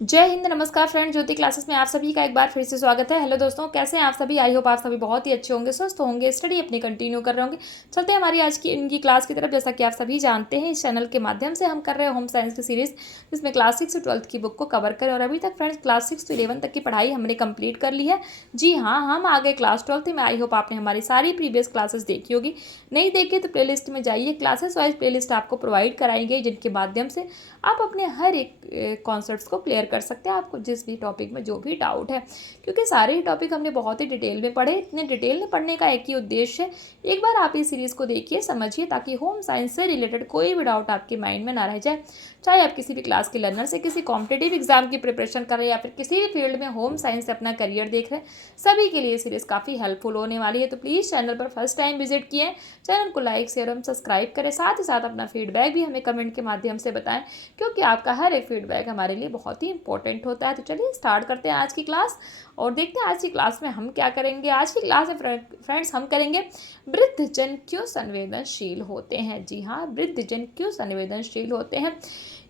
जय हिंद, नमस्कार फ्रेंड। ज्योति क्लासेस में आप सभी का एक बार फिर से स्वागत है। हेलो दोस्तों, कैसे हैं आप सभी? आई होप आप सभी बहुत ही अच्छे होंगे, स्वस्थ होंगे, स्टडी अपनी कंटिन्यू कर रहे होंगे। चलते हैं हमारी आज की इनकी क्लास की तरफ। जैसा कि आप सभी जानते हैं, इस चैनल के माध्यम से हम कर रहे हैं होम साइंस की सीरीज़, जिसमें क्लास 6 से 12th की बुक को कवर करें। और अभी तक फ्रेंड्स क्लास 6 से 11 तक की पढ़ाई हमने कंप्लीट कर ली है। जी हाँ, हम आ गए क्लास 12th में। आई होप आपने हमारी सारी प्रीवियस क्लासेस देखी होगी। नहीं देखी तो प्लेलिस्ट में जाइए, क्लासेस वाइज प्लेलिस्ट आपको प्रोवाइड कराई गई, जिनके माध्यम से आप अपने हर एक कॉन्सेप्ट्स को क्लियर कर सकते हैं। आपको जिस भी टॉपिक में जो भी डाउट है, क्योंकि सारे ही टॉपिक हमने बहुत ही डिटेल में पढ़े। इतने डिटेल में पढ़ने का एक ही उद्देश्य है, एक बार आप इस सीरीज़ को देखिए, समझिए, ताकि होम साइंस से रिलेटेड कोई भी डाउट आपके माइंड में ना रह जाए। चाहे आप किसी भी क्लास के लर्नर से किसी कॉम्पिटेटिव एग्जाम की प्रिपरेशन कर रहे हैं, या फिर किसी भी फील्ड में होम साइंस से अपना करियर देख रहे हैं, सभी के लिए सीरीज़ काफ़ी हेल्पफुल होने वाली है। तो प्लीज़ चैनल पर फर्स्ट टाइम विजिट किए, चैनल को लाइक शेयर एवं सब्सक्राइब करें। साथ ही साथ अपना फीडबैक भी हमें कमेंट के माध्यम से बताएं, क्योंकि आपका हर एक फीडबैक हमारे लिए बहुत ही इंपॉर्टेंट होता है। तो चलिए स्टार्ट करते हैं आज की क्लास और देखते हैं आज की क्लास में हम क्या करेंगे। आज की क्लास में फ्रेंड्स हम करेंगे वृद्धजन क्यों संवेदनशील होते हैं। जी हाँ, वृद्धजन क्यों संवेदनशील होते हैं,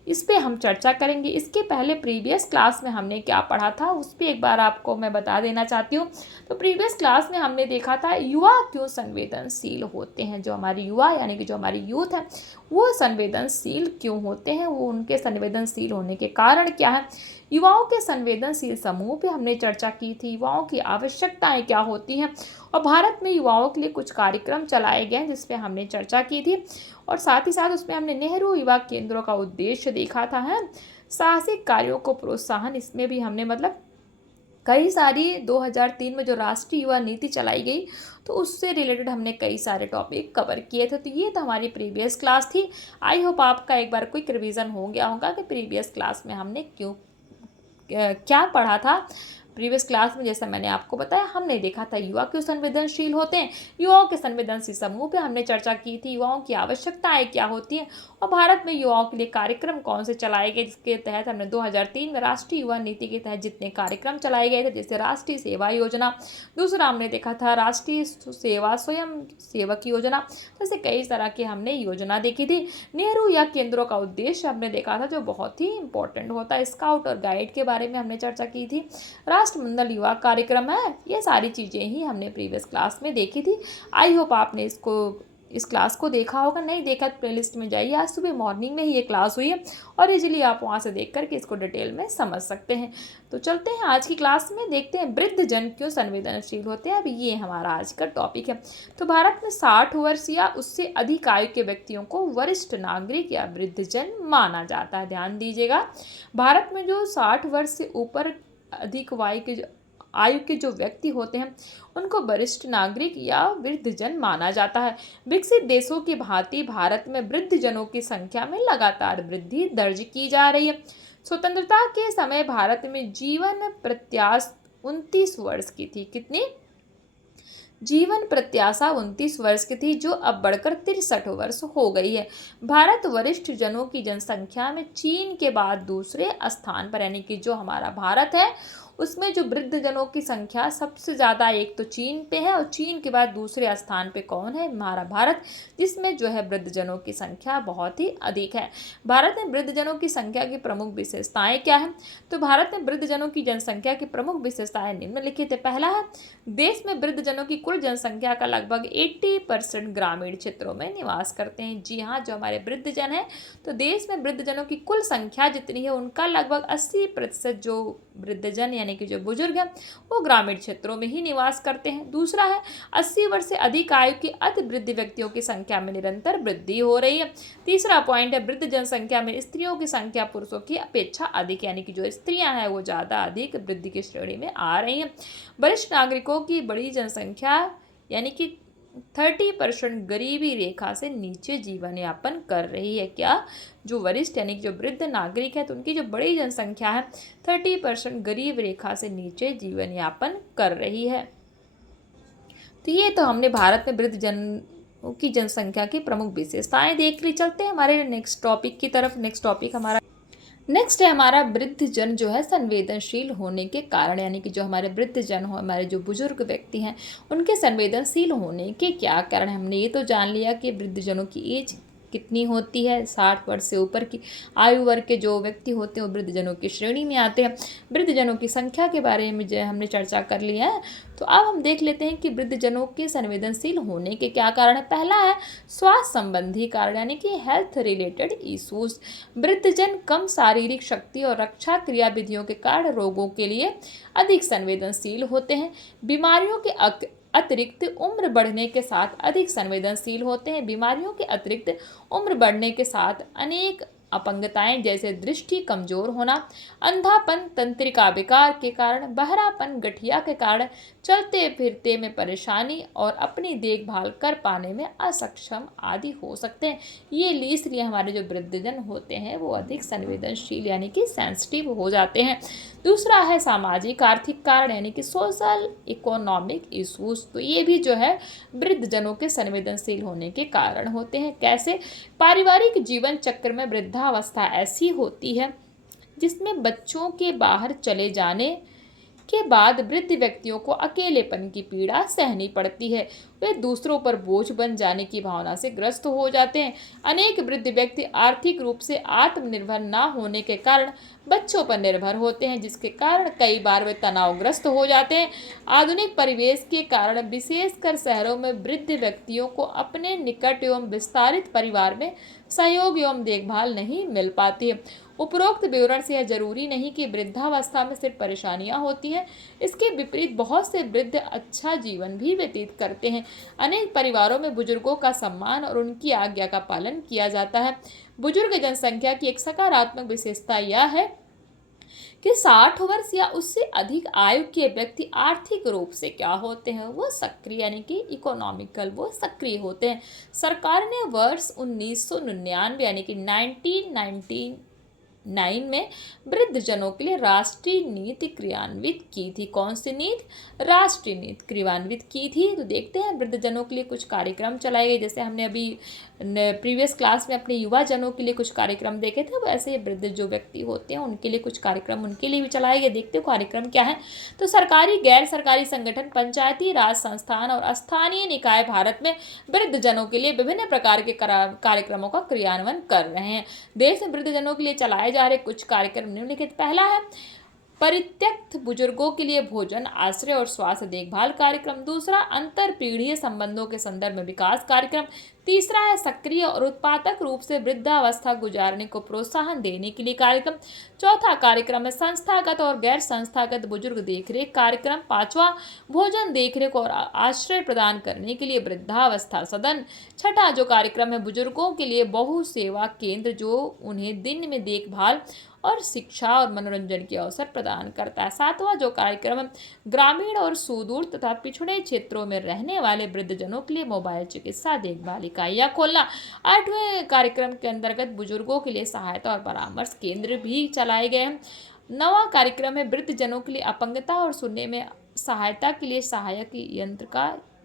इस पे हम चर्चा करेंगे। इसके पहले प्रीवियस क्लास में हमने क्या पढ़ा था, उस पर एक बार आपको मैं बता देना चाहती हूँ। तो प्रीवियस क्लास में हमने देखा था युवा क्यों संवेदनशील होते हैं। जो हमारे युवा यानी कि जो हमारी यूथ है, वो संवेदनशील क्यों होते हैं, वो उनके संवेदनशील होने के कारण क्या है। युवाओं के संवेदनशील समूह पे हमने चर्चा की थी, युवाओं की आवश्यकताएं क्या होती हैं, और भारत में युवाओं के लिए कुछ कार्यक्रम चलाए गए हैं जिस पे हमने चर्चा की थी। और साथ ही साथ उसमें हमने नेहरू युवा केंद्रों का उद्देश्य देखा था, है साहसिक कार्यों को प्रोत्साहन। इसमें भी हमने मतलब कई सारी 2003 में जो राष्ट्रीय युवा नीति चलाई गई, तो उससे रिलेटेड हमने कई सारे टॉपिक कवर किए थे। तो ये तो हमारी प्रीवियस क्लास थी। आई होप आपका एक बार क्विक रिवीजन हो गया होगा कि प्रीवियस क्लास में हमने क्यों क्या पढ़ा था। प्रीवियस क्लास में जैसा मैंने आपको बताया, हमने देखा था युवा क्यों संवेदनशील होते हैं, युवाओं के संवेदनशील समूह पे हमने चर्चा की थी, युवाओं की आवश्यकताएं क्या होती हैं, और भारत में युवाओं के लिए कार्यक्रम कौन से चलाए गए, जिसके तहत हमने 2003 में राष्ट्रीय युवा नीति के तहत जितने कार्यक्रम चलाए गए थे, जैसे राष्ट्रीय सेवा योजना। दूसरा हमने देखा था राष्ट्रीय सेवा स्वयं सेवक योजना। जैसे कई तरह की हमने योजना देखी थी। नेहरू या केंद्रों का उद्देश्य हमने देखा था, जो बहुत ही इंपॉर्टेंट होता है। स्काउट और गाइड के बारे में हमने चर्चा की थी। राष्ट्रमंडल युवा कार्यक्रम है, ये सारी चीज़ें ही हमने प्रीवियस क्लास में देखी थी। आई होप आपने इस क्लास को देखा होगा। नहीं देखा तो प्लेलिस्ट में जाइए, आज सुबह मॉर्निंग में ही ये क्लास हुई है, और इजीली आप वहाँ से देख करके इसको डिटेल में समझ सकते हैं। तो चलते हैं आज की क्लास में, देखते हैं वृद्धजन क्यों संवेदनशील होते हैं। अब ये हमारा आज का टॉपिक है। तो भारत में 60 वर्ष या उससे अधिक आयु के व्यक्तियों को वरिष्ठ नागरिक या वृद्धजन माना जाता है। ध्यान दीजिएगा, भारत में जो 60 वर्ष से ऊपर अधिक आयु के जो व्यक्ति होते हैं, उनको वरिष्ठ नागरिक या वृद्धजन माना जाता है। विकसित देशों की भांति भारत में वृद्धजनों की संख्या में लगातार वृद्धि दर्ज की जा रही है। स्वतंत्रता के समय भारत में जीवन प्रत्याशा 29 वर्ष की थी। कितनी? जीवन प्रत्याशा 29 वर्ष की थी, जो अब बढ़कर 63 वर्ष हो गई है। भारत वरिष्ठ जनों की जनसंख्या में चीन के बाद दूसरे स्थान पर, यानी कि जो हमारा भारत है उसमें जो वृद्ध जनों की संख्या सबसे ज़्यादा एक तो चीन पे है, और चीन के बाद दूसरे स्थान पे कौन है? हमारा भारत, जिसमें जो है वृद्ध जनों की संख्या बहुत ही अधिक है। भारत में वृद्ध जनों की संख्या की प्रमुख विशेषताएं क्या हैं? तो भारत में वृद्ध जनों की जनसंख्या की प्रमुख विशेषताएं निम्नलिखित है। पहला है, देश में वृद्ध जनों की कुल जनसंख्या का लगभग 80% ग्रामीण क्षेत्रों में निवास करते हैं। जी हाँ, जो हमारे वृद्ध जन है, तो देश में वृद्ध जनों की कुल संख्या जितनी है, उनका लगभग 80% जो वृद्धजन यानी कि जो बुजुर्ग हैं, वो ग्रामीण क्षेत्रों में ही निवास करते हैं। दूसरा है, 80 वर्ष से अधिक आयु के अति वृद्ध व्यक्तियों की संख्या में निरंतर वृद्धि हो रही है। तीसरा पॉइंट है, वृद्ध जनसंख्या में स्त्रियों की संख्या पुरुषों की अपेक्षा अधिक, यानी कि जो स्त्रियां हैं वो ज़्यादा अधिक वृद्धि की श्रेणी में आ रही हैं। वरिष्ठ नागरिकों की बड़ी जनसंख्या, यानी कि 30% गरीबी रेखा से नीचे जीवन यापन कर रही है। क्या? जो वरिष्ठ यानी कि जो वृद्ध नागरिक है, तो उनकी जो बड़ी जनसंख्या है 30% गरीब रेखा से नीचे जीवन यापन कर रही है। तो ये तो हमने भारत में वृद्ध जनों की जनसंख्या की प्रमुख विशेषताएं देख ली। चलते हैं हमारे नेक्स्ट टॉपिक की तरफ। नेक्स्ट है हमारा वृद्ध जन जो है संवेदनशील होने के कारण, यानी कि जो हमारे वृद्ध जन हो, हमारे जो बुजुर्ग व्यक्ति हैं, उनके संवेदनशील होने के क्या कारण। हमने ये तो जान लिया कि वृद्ध जनों की एज कितनी होती है? 60 वर्ष से ऊपर की आयु वर्ग के जो व्यक्ति होते हैं वो वृद्धजनों की श्रेणी में आते हैं। वृद्धजनों की संख्या के बारे में जो हमने चर्चा कर लिया है, तो अब हम देख लेते हैं कि वृद्धजनों के संवेदनशील होने के क्या कारण है। पहला है स्वास्थ्य संबंधी कारण, यानी कि हेल्थ रिलेटेड इश्यूज। वृद्धजन कम शारीरिक शक्ति और रक्षा क्रियाविधियों के कारण रोगों के लिए अधिक संवेदनशील होते हैं। बीमारियों के अतिरिक्त उम्र बढ़ने के साथ अधिक संवेदनशील होते हैं। बीमारियों के अतिरिक्त उम्र बढ़ने के साथ अनेक अपंगताएं जैसे दृष्टि कमजोर होना, अंधापन, तंत्रिका विकार के कारण, बहरापन, गठिया के कारण, चलते फिरते में परेशानी और अपनी देखभाल कर पाने में असक्षम आदि हो सकते हैं। ये इसलिए हमारे जो वृद्धजन होते हैं वो अधिक संवेदनशील यानी कि सेंसिटिव हो जाते हैं। दूसरा है सामाजिक आर्थिक कारण, यानी कि सोशल इकोनॉमिक इश्यूज। तो ये भी जो है वृद्धजनों के संवेदनशील होने के कारण होते हैं। कैसे? पारिवारिक जीवन चक्र में वृद्धावस्था ऐसी होती है जिसमें बच्चों के बाहर चले जाने के बाद वृद्ध व्यक्तियों को अकेलेपन की पीड़ा सहनी पड़ती है। वे दूसरों पर बोझ बन जाने की भावना से ग्रस्त हो जाते हैं। अनेक वृद्ध व्यक्ति आर्थिक रूप से आत्मनिर्भर न होने के कारण बच्चों पर निर्भर होते हैं, जिसके कारण कई बार वे तनावग्रस्त हो जाते हैं। आधुनिक परिवेश के कारण विशेषकर शहरों में वृद्ध व्यक्तियों को अपने निकट एवं विस्तारित परिवार में सहयोग एवं देखभाल नहीं मिल पाती है। उपरोक्त विवरण से यह जरूरी नहीं कि वृद्धावस्था में सिर्फ परेशानियां होती हैं। इसके विपरीत बहुत से वृद्ध अच्छा जीवन भी व्यतीत करते हैं। अनेक परिवारों में बुजुर्गों का सम्मान और उनकी आज्ञा का पालन किया जाता है। बुजुर्ग जनसंख्या की एक सकारात्मक विशेषता यह है कि 60 वर्ष या उससे अधिक आयु के व्यक्ति आर्थिक रूप से क्या होते हैं? वो सक्रिय यानी कि इकोनॉमिकल, वो सक्रिय होते हैं। सरकार ने वर्ष 1999 यानी कि 1999 में वृद्धजनों के लिए राष्ट्रीय नीति क्रियान्वित की थी। कौन सी नीति? राष्ट्रीय नीति क्रियान्वित की थी। तो देखते हैं वृद्धजनों के लिए कुछ कार्यक्रम चलाए गए। जैसे हमने अभी प्रीवियस क्लास में अपने युवा जनों के लिए कुछ कार्यक्रम देखे थे, वैसे वृद्ध जो व्यक्ति होते हैं उनके लिए कुछ कार्यक्रम उनके लिए भी चलाए गए। देखते हो कार्यक्रम क्या है। तो सरकारी, गैर सरकारी संगठन, पंचायती राज संस्थान और स्थानीय निकाय भारत में वृद्धजनों के लिए विभिन्न प्रकार के कार्यक्रमों का क्रियान्वयन कर रहे हैं। देश में वृद्धजनों के लिए चलाए जा रहे कुछ कार्यक्रम निम्नलिखित। पहला है परित्यक्त बुजुर्गों के लिए भोजन, आश्रय और स्वास्थ्य देखभाल कार्यक्रम। दूसरा, अंतर पीढ़ीय संबंधों के संदर्भ में विकास कार्यक्रम। तीसरा है सक्रिय और उत्पादक रूप से वृद्धावस्था गुजारने को प्रोत्साहन देने के लिए कार्यक्रम। चौथा कार्यक्रम है संस्थागत और गैर संस्थागत बुजुर्ग देखरेख कार्यक्रम। पांचवा, भोजन, देखरेख और आश्रय प्रदान करने के लिए वृद्धावस्था सदन। छठा जो कार्यक्रम है बुजुर्गों के लिए बहु सेवा केंद्र, जो उन्हें दिन में देखभाल और शिक्षा और मनोरंजन के अवसर प्रदान करता है। सातवां जो कार्यक्रम है ग्रामीण और सुदूर तथा पिछड़े क्षेत्रों में रहने वाले वृद्धजनों के लिए मोबाइल चिकित्सा देखभाल इकाइयां खोलना। आठवें कार्यक्रम के अंतर्गत बुजुर्गों के लिए सहायता और परामर्श केंद्र भी चलाए गए हैं। नवा कार्यक्रम है वृद्धजनों के लिए अपंगता और सुनने में सहायता के लिए सहायक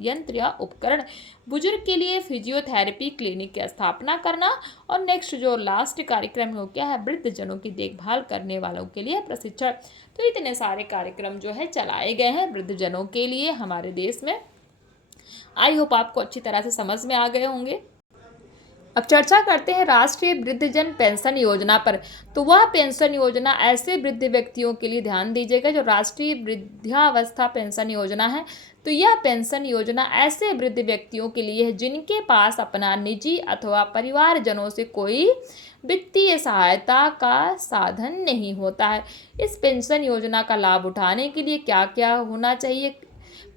यंत्र या उपकरण। बुजुर्ग के लिए फिजियोथेरेपी क्लिनिक की स्थापना करना। और नेक्स्ट जो लास्ट कार्यक्रम है वो क्या है? वृद्धजनों की देखभाल करने वालों के लिए प्रशिक्षण। तो इतने सारे कार्यक्रम जो है चलाए गए हैं वृद्धजनों के लिए हमारे देश में। आई होप आपको अच्छी तरह से समझ में आ गए होंगे। अब चर्चा करते हैं राष्ट्रीय वृद्धजन पेंशन योजना पर। तो वह पेंशन योजना ऐसे वृद्ध व्यक्तियों के लिए, ध्यान दीजिएगा, जो राष्ट्रीय वृद्धावस्था पेंशन योजना है, तो यह पेंशन योजना ऐसे वृद्ध व्यक्तियों के लिए है जिनके पास अपना निजी अथवा परिवारजनों से कोई वित्तीय सहायता का साधन नहीं होता है। इस पेंशन योजना का लाभ उठाने के लिए क्या क्या होना चाहिए?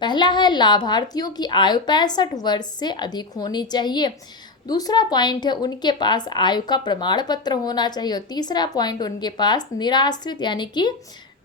पहला है लाभार्थियों की आयु 65 वर्ष से अधिक होनी चाहिए। दूसरा पॉइंट है उनके पास आयु का प्रमाण पत्र होना चाहिए। और तीसरा पॉइंट, उनके पास निराश्रित यानी कि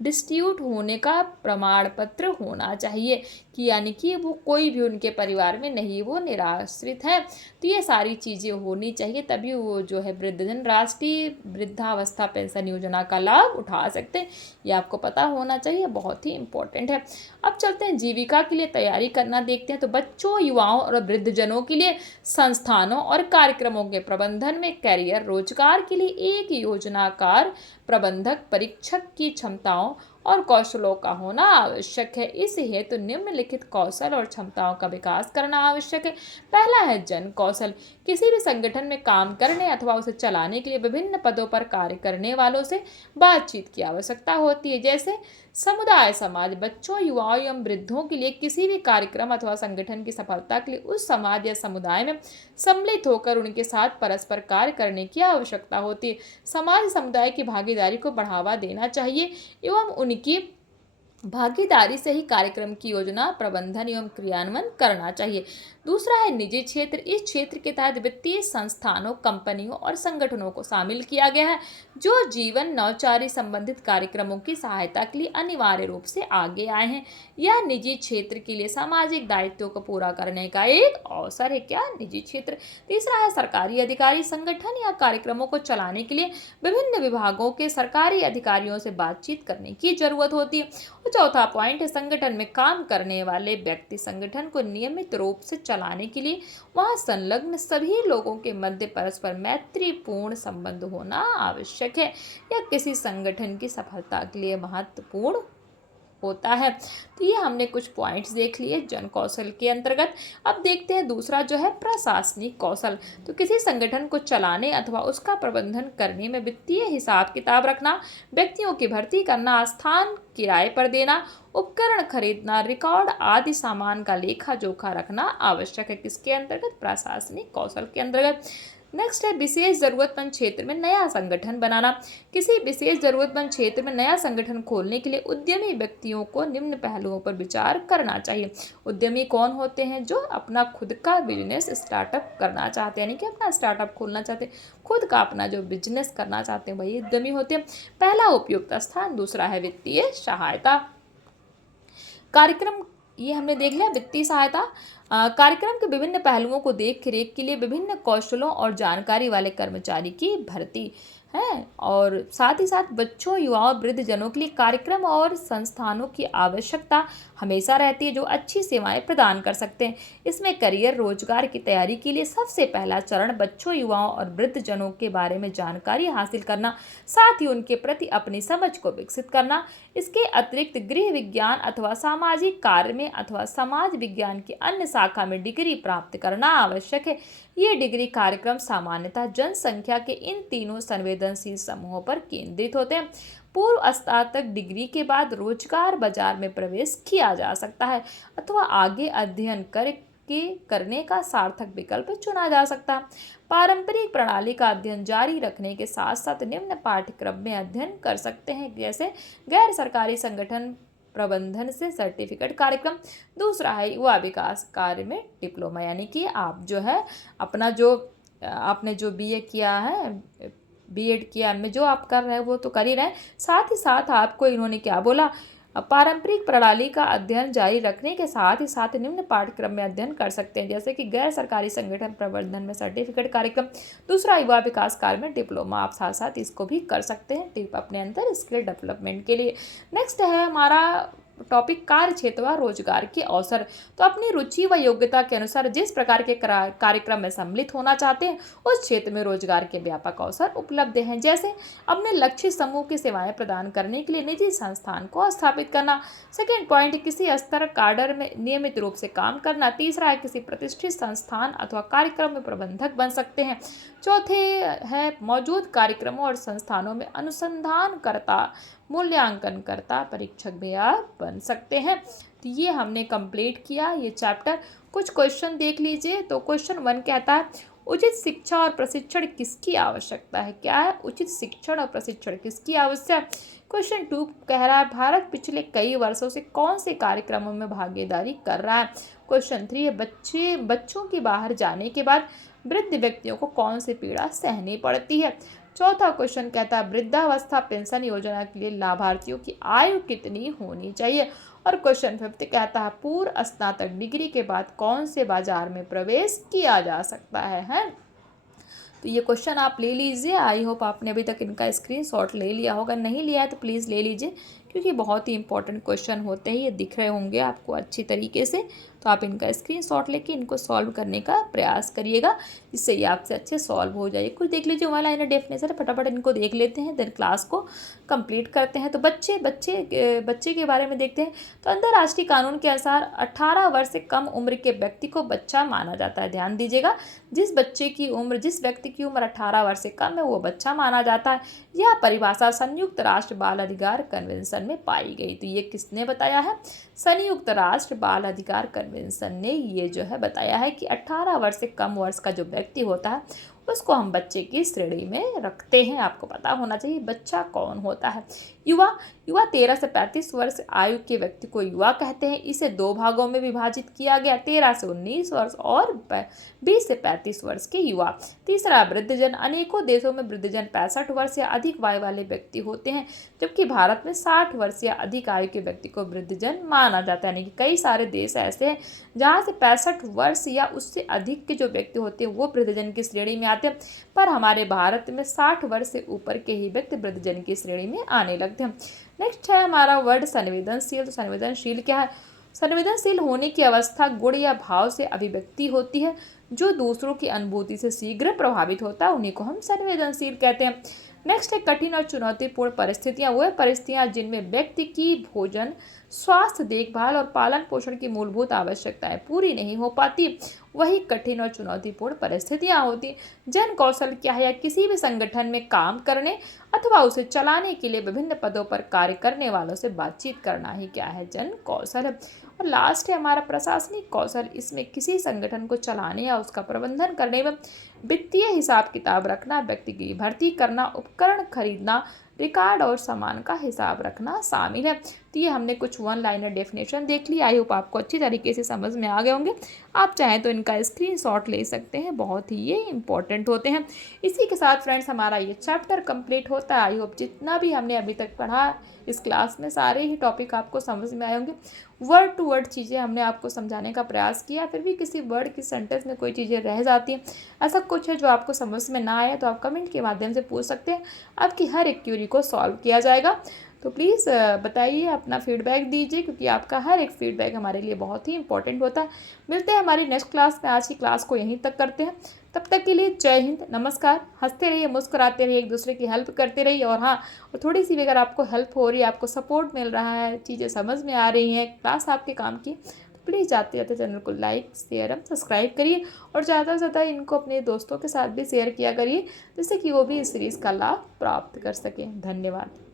डिस्ट्रीब्यूट होने का प्रमाण पत्र होना चाहिए, कि यानी कि वो कोई भी उनके परिवार में नहीं, वो निराश्रित है। तो ये सारी चीज़ें होनी चाहिए, तभी वो जो है वृद्धजन राष्ट्रीय वृद्धावस्था पेंशन योजना का लाभ उठा सकते हैं। ये आपको पता होना चाहिए, बहुत ही इंपॉर्टेंट है। अब चलते हैं जीविका के लिए तैयारी करना देखते हैं। तो बच्चों, युवाओं और वृद्धजनों के लिए संस्थानों और कार्यक्रमों के प्रबंधन में कैरियर रोजगार के लिए एक योजनाकार प्रबंधक परीक्षक की क्षमताओं और कौशलों का होना आवश्यक है। इस हेतु निम्नलिखित कौशल और क्षमताओं का विकास करना आवश्यक है। पहला है जन कौशल। किसी भी संगठन में काम करने अथवा उसे चलाने के लिए विभिन्न पदों पर कार्य करने वालों से बातचीत की आवश्यकता होती है। जैसे समुदाय समाज बच्चों, युवाओं एवं वृद्धों के लिए किसी भी कार्यक्रम अथवा संगठन की सफलता के लिए उस समाज या समुदाय में सम्मिलित होकर उनके साथ परस्पर कार्य करने की आवश्यकता होती है। समाज समुदाय की भागीदारी को बढ़ावा देना चाहिए एवं उनकी भागीदारी से ही कार्यक्रम की योजना, प्रबंधन एवं क्रियान्वयन करना चाहिए। दूसरा है निजी क्षेत्र। इस क्षेत्र के तहत वित्तीय संस्थानों, कंपनियों और संगठनों को शामिल किया गया है जो जीवन नौचारी संबंधित कार्यक्रमों की सहायता के लिए अनिवार्य रूप से आगे आए हैं। यह निजी क्षेत्र के लिए सामाजिक दायित्वों को पूरा करने का एक अवसर है। क्या? निजी क्षेत्र। तीसरा है सरकारी अधिकारी। संगठन या कार्यक्रमों को चलाने के लिए विभिन्न विभागों के सरकारी अधिकारियों से बातचीत करने की जरूरत होती है। चौथा पॉइंट है संगठन में काम करने वाले व्यक्ति संगठन को नियमित रूप से चलाने के लिए वहां संलग्न सभी लोगों के मध्य परस्पर मैत्रीपूर्ण संबंध होना आवश्यक है। यह किसी संगठन की सफलता के लिए महत्वपूर्ण होता है। तो ये हमने कुछ पॉइंट्स देख लिए जन कौशल के अंतर्गत। अब देखते हैं दूसरा जो है प्रशासनिक कौशल। तो किसी संगठन को चलाने अथवा उसका प्रबंधन करने में वित्तीय हिसाब किताब रखना, व्यक्तियों की भर्ती करना, स्थान किराए पर देना, उपकरण खरीदना, रिकॉर्ड आदि सामान का लेखा जोखा रखना आवश्यक है। किसके अंतर्गत? प्रशासनिक कौशल के अंतर्गत। नेक्स्ट है विशेष जरूरतमंद क्षेत्र में नया संगठन बनाना। किसी विशेष जरूरतमंद क्षेत्र में नया संगठन खोलने के लिए उद्यमी व्यक्तियों को निम्न पहलुओं पर विचार करना चाहिए। उद्यमी कौन होते हैं? जो अपना खुद का बिजनेस स्टार्टअप करना चाहते हैं, यानी कि अपना स्टार्टअप खोलना चाहते हैं, खुद का अपना जो बिजनेस करना चाहते हैं वही उद्यमी होते हैं। पहला उपयुक्त स्थान, दूसरा है वित्तीय सहायता। कार्यक्रम ये हमने देख लिया वित्तीय सहायता। कार्यक्रम के विभिन्न पहलुओं को देख रेख के लिए विभिन्न कौशलों और जानकारी वाले कर्मचारी की भर्ती है। और साथ ही साथ बच्चों, युवाओं, वृद्ध जनों के लिए कार्यक्रम और संस्थानों की आवश्यकता हमेशा रहती है जो अच्छी सेवाएं प्रदान कर सकते हैं। इसमें करियर, रोजगार की तैयारी के लिए सबसे पहला चरण बच्चों, युवाओं और वृद्ध जनों के बारे में जानकारी हासिल करना, साथ ही उनके प्रति अपनी समझ को विकसित करना। इसके अतिरिक्त गृह विज्ञान अथवा सामाजिक कार्य में अथवा समाज विज्ञान की अन्य शाखा में डिग्री प्राप्त करना आवश्यक है। ये डिग्री कार्यक्रम सामान्यतः जनसंख्या के इन तीनों संवेदनशील समूहों पर केंद्रित होते हैं। पूर्व स्नातक डिग्री के बाद रोजगार बाजार में प्रवेश किया जा सकता है अथवा आगे अध्ययन करने का सार्थक विकल्प चुना जा सकता है। पारंपरिक प्रणाली का अध्ययन जारी रखने के साथ साथ निम्न पाठ्यक्रम में अध्ययन कर सकते हैं, जैसे गैर सरकारी संगठन प्रबंधन से सर्टिफिकेट कार्यक्रम। दूसरा है युवा विकास कार्य में डिप्लोमा, यानी कि आप जो है अपना जो आपने जो बीए किया है, बीएड किया में जो आप कर रहे हैं वो तो कर ही रहे हैं, साथ ही साथ आपको इन्होंने क्या बोला, पारंपरिक प्रणाली का अध्ययन जारी रखने के साथ ही साथ निम्न पाठ्यक्रम में अध्ययन कर सकते हैं, जैसे कि गैर सरकारी संगठन प्रबंधन में सर्टिफिकेट कार्यक्रम। दूसरा युवा विकास कार्य में डिप्लोमा, आप साथ साथ इसको भी कर सकते हैं अपने अंदर स्किल डेवलपमेंट के लिए। नेक्स्ट है हमारा टॉपिक कार्य क्षेत्र व रोजगार के अवसर। तो अपनी रुचि व योग्यता के अनुसार जिस प्रकार के कार्यक्रम में सम्मिलित होना चाहते हैं उस क्षेत्र में रोजगार के व्यापक अवसर उपलब्ध हैं, जैसे अपने लक्ष्य समूह की सेवाएं प्रदान करने के लिए निजी संस्थान को स्थापित करना। सेकेंड पॉइंट, किसी स्तर काडर में नियमित रूप से काम करना। तीसरा है किसी प्रतिष्ठित संस्थान अथवा कार्यक्रम में प्रबंधक बन सकते हैं। चौथे है मौजूद कार्यक्रमों और संस्थानों में अनुसंधानकर्ता, मूल्यांकनकर्ता, परीक्षक भी आप बन सकते हैं। तो ये हमने कंप्लीट किया ये चैप्टर। कुछ क्वेश्चन देख लीजिए। तो क्वेश्चन 1 कहता है उचित शिक्षा और प्रशिक्षण किसकी आवश्यकता है? क्या है? उचित शिक्षण और प्रशिक्षण किसकी आवश्यक? क्वेश्चन 2 कह रहा है भारत पिछले कई वर्षों से कौन से कार्यक्रमों में भागीदारी कर रहा है? क्वेश्चन 3 है बच्चों के बाहर जाने के बाद वृद्ध व्यक्तियों को कौन सी पीड़ा सहनी पड़ती है? चौथा क्वेश्चन कहता है वृद्धावस्था पेंशन योजना के लिए लाभार्थियों की आयु कितनी होनी चाहिए? और क्वेश्चन 5 कहता है पूर्व स्नातक डिग्री के बाद कौन से बाजार में प्रवेश किया जा सकता है? तो ये क्वेश्चन आप ले लीजिए। आई होप आपने अभी तक इनका स्क्रीनशॉट ले लिया होगा, नहीं लिया है तो प्लीज़ ले लीजिए, क्योंकि बहुत ही इंपॉर्टेंट क्वेश्चन होते हैं। ये दिख रहे होंगे आपको अच्छी तरीके से, तो आप इनका स्क्रीनशॉट लेके इनको सॉल्व करने का प्रयास करिएगा, जिससे ये आपसे अच्छे सॉल्व हो जाए। कुछ देख लीजिए वन लाइनर डेफिनेशन, फटाफट इनको देख लेते हैं, देन क्लास को कंप्लीट करते हैं। तो बच्चे के बारे में देखते हैं। तो अंतर्राष्ट्रीय कानून के अनुसार 18 वर्ष से कम उम्र के व्यक्ति को बच्चा माना जाता है। ध्यान दीजिएगा, जिस व्यक्ति की उम्र 18 वर्ष से कम है वो बच्चा माना जाता है। यह परिभाषा संयुक्त राष्ट्र बाल अधिकार कन्वेंशन में पाई गई। तो ये किसने बताया है? संयुक्त राष्ट्र बाल अधिकार कन्वेंशन ने ये जो है बताया है कि 18 वर्ष से कम वर्ष का जो व्यक्ति होता है उसको हम बच्चे की श्रेणी में रखते हैं। आपको पता होना चाहिए बच्चा कौन होता है। युवा 13 से 35 वर्ष आयु के व्यक्ति को युवा कहते हैं। इसे दो भागों में विभाजित किया गया, 13 से 19 वर्ष और 20 से 35 वर्ष के युवा। तीसरा, वृद्धजन। अनेकों देशों में वृद्धजन 65 वर्ष या अधिक आयु वाले व्यक्ति होते हैं, जबकि भारत में 60 वर्ष या अधिक आयु के व्यक्ति को वृद्धजन माना जाता है। यानी कि कई सारे देश ऐसे हैं जहाँ से 65 वर्ष या उससे अधिक के जो व्यक्ति होते हैं वो वृद्धजन की श्रेणी में आते हैं, पर हमारे भारत में 60 वर्ष से ऊपर के ही व्यक्ति वृद्धजन की श्रेणी में आने लगते हैं। नेक्स्ट है हमारा वर्ड संवेदनशील। तो संवेदनशील क्या है? संवेदनशील होने की अवस्था गुण या भाव से अभिव्यक्ति होती है जो दूसरों की अनुभूति से शीघ्र प्रभावित होता है, उन्हीं को हम संवेदनशील कहते हैं। नेक्स्ट है कठिन और चुनौतीपूर्ण परिस्थितियां। वह परिस्थितियां जिनमें व्यक्ति की भोजन, स्वास्थ्य, देखभाल और पालन पोषण की मूलभूत आवश्यकताएं पूरी नहीं हो पाती, वही कठिन और चुनौतीपूर्ण परिस्थितियां होती। जन कौशल क्या है? या किसी भी संगठन में काम करने अथवा उसे चलाने के लिए विभिन्न पदों पर कार्य करने वालों से बातचीत करना ही क्या है? जन कौशल है। और लास्ट है हमारा प्रशासनिक कौशल। इसमें किसी संगठन को चलाने या उसका प्रबंधन करने में वित्तीय हिसाब किताब रखना, व्यक्ति की भर्ती करना, उपकरण खरीदना, रिकॉर्ड और सामान का हिसाब रखना शामिल है। तो ये हमने कुछ वन लाइनर डेफिनेशन देख ली। आई होप आपको अच्छी तरीके से समझ में आ गए होंगे। आप चाहें तो इनका स्क्रीनशॉट ले सकते हैं, बहुत ही ये इंपॉर्टेंट होते हैं। इसी के साथ फ्रेंड्स हमारा ये चैप्टर कंप्लीट होता है। आई होप जितना भी हमने अभी तक पढ़ा इस क्लास में सारे ही टॉपिक आपको समझ में आए होंगे। वर्ड टू वर्ड चीज़ें हमने आपको समझाने का प्रयास किया, फिर भी किसी वर्ड की सेंटेंस में कोई चीज़ें रह जाती हैं, ऐसा कुछ है जो आपको समझ में ना आए तो आप कमेंट के माध्यम से पूछ सकते हैं। आपकी हर एक क्यूरी को सॉल्व किया जाएगा। तो प्लीज़ बताइए, अपना फीडबैक दीजिए, क्योंकि आपका हर एक फीडबैक हमारे लिए बहुत ही इंपॉर्टेंट होता है। मिलते हैं हमारी नेक्स्ट क्लास में। आज की क्लास को यहीं तक करते हैं। तब तक के लिए जय हिंद, नमस्कार। हंसते रहिए, मुस्कुराते रहिए, एक दूसरे की हेल्प करते रहिए। और हाँ, और थोड़ी सी भी अगर आपको हेल्प हो रही है, आपको सपोर्ट मिल रहा है, चीज़ें समझ में आ रही हैं, क्लास आपके काम की, तो प्लीज़ जाते जाते चैनल को लाइक, शेयर और सब्सक्राइब करिए। और ज़्यादा से ज़्यादा इनको अपने दोस्तों के साथ भी शेयर किया करिए, जिससे कि वो भी इस सीरीज़ का लाभ प्राप्त कर सकें। धन्यवाद।